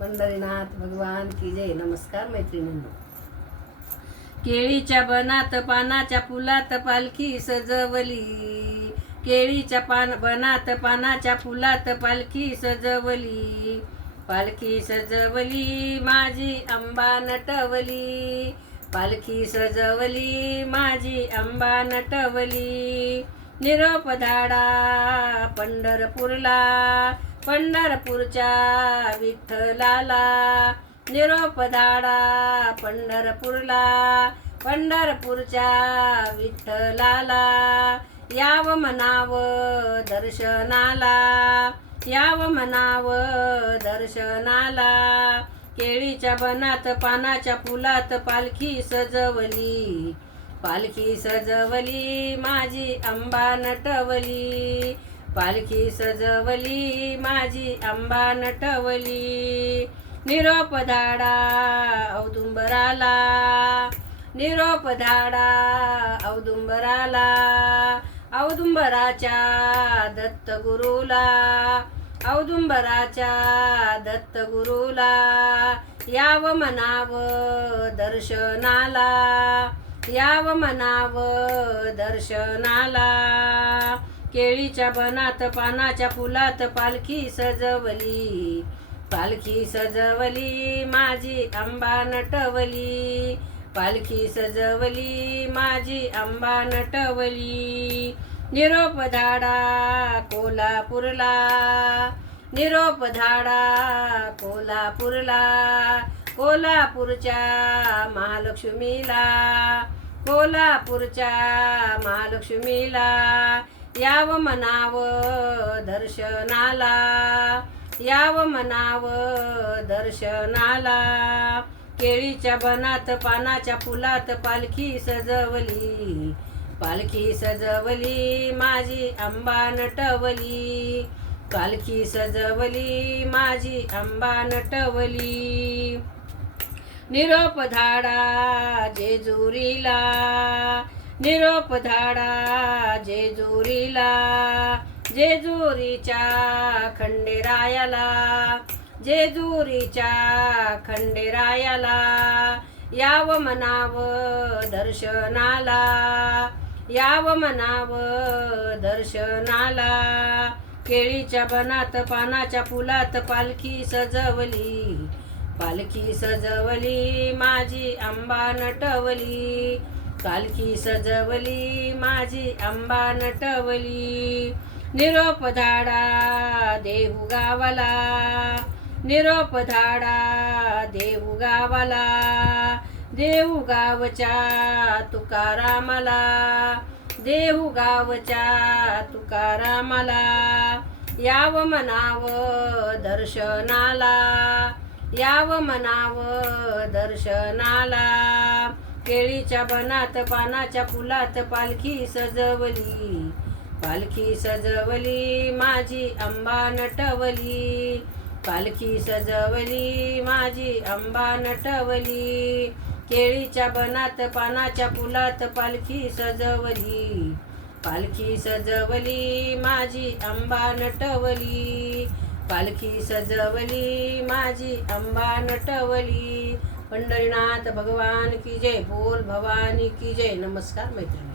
पंढरीनाथ भगवान की जय. नमस्कार मैत्रिणींनो. केळीच्या बनात पानाच्या फुलात पालखी सजवली. केळीच्या बनात पानाच्या फुलात पालखी सजवली. पालखी सजवली माझी अंबा नटवली. पालखी सजवली माझी अंबा नटवली. निरोप धाडा पंढरपूरला, पंढरपूरच्या विठ्ठलाला. निरोप धाडा पंढरपूरला, पंढरपूरच्या विठ्ठलाला. याव म्हणाव दर्शनाला, याव म्हणाव दर्शनाला. केळीच्या बनात पानाच्या फुलात पालखी सजवली. पालखी सजवली माझी अंबा नटवली. पालखी सजवली माझी अंबा नटवली. निरोप धाडा औदुंबराला, निरोप धाडा औदुंबराला. औदुंबराच्या दत्तगुरूला, औदुंबराच्या दत्तगुरूला. याव म्हणाव दर्शनाला, याव म्हणाव दर्शनाला. केळीच्या बनात पानाच्या फुलात पालखी सजवली. पालखी सजवली माझी अंबा नटवली. पालखी सजवली माझी अंबा नटवली. निरोप धाडा कोल्हापूरला, निरोप धाडा कोल्हापूरला. कोल्हापूरच्या महालक्ष्मीला, कोल्हापूरच्या महालक्ष्मीला. याव म्हणाव दर्शनाला, याव म्हणाव दर्शनाला. केळीच्या बनात पानाच्या फुलात पालखी सजवली. पालखी सजवली माझी अंबा नटवली. पालखी सजवली माझी अंबा नटवली. निरोप धाडा जेजुरीला, निरोप धाडा जेजुरीला. जेजुरीच्या खंडेरायाला, जेजुरीच्या खंडेरायाला. याव म्हणाव दर्शनाला, याव म्हणाव दर्शनाला. केळीच्या बनात पानाच्या फुलात पालखी सजवली. पालखी सजवली माझी अंबा नटवली. पालखी सजवली माझी अंबा नटवली. निरोप धाडा देहू गावाला, निरोप धाडा देहू गावाला. देहू गावच्या तुकारामाला, देहू गावच्या तुकारामाला. याव म्हणाव दर्शनाला, याव म्हणाव दर्शनाला. केळीच्या बनात पानाच्या फुलात पालखी सजवली. पालखी सजवली माझी अंबा नटवली. पालखी सजवली माझी अंबा नटवली. केळीच्या बनात पानाच्या फुलात पालखी सजवली. पालखी सजवली माझी अंबा नटवली. पालखी सजवली माझी अंबा नटवली. पंढरीनाथ भगवान की जय. बोल भवानी की जय. नमस्कार मैत्रिणी.